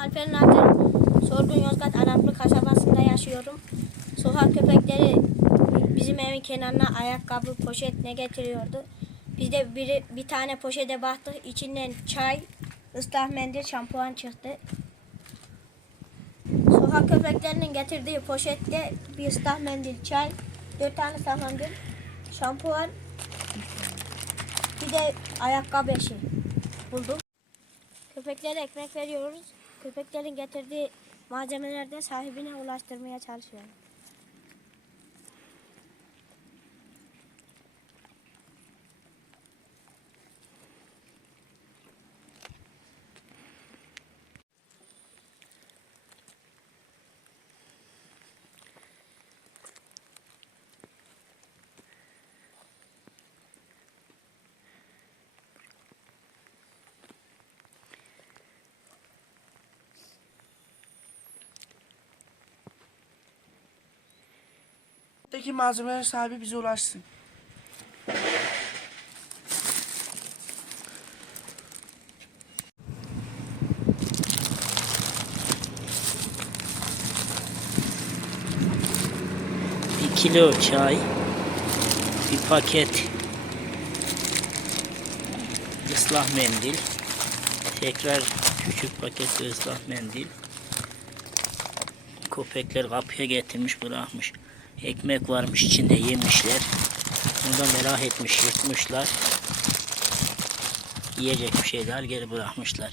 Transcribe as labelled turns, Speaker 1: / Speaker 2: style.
Speaker 1: köpeklerin adı Sorgun Yozgat Araplı kasabasında yaşıyorum. Sokak köpekleri bizim evin kenarına ayakkabı, poşet ne getiriyordu. Biz de biri, bir tane poşete baktık. İçinden çay, ıslah mendil, şampuan çıktı. Sokak köpeklerinin getirdiği poşette bir ıslah mendil, çay, dört tane ıslah mendil, şampuan, bir de ayakkabı eşi buldum. Köpeklere ekmek veriyoruz. Köpeklerin getirdiği malzemeleri de sahibine ulaştırmaya çalışıyorum.
Speaker 2: Buradaki malzemelerin sahibi bize ulaşsın.
Speaker 3: Bir kilo çay, bir paket ıslah mendil, tekrar küçük paket ıslah mendil. Köpekler kapıya getirmiş bırakmış. Ekmek varmış içinde yemişler. Bunu da merak etmiş yırtmışlar. Yiyecek bir şeyler geri bırakmışlar.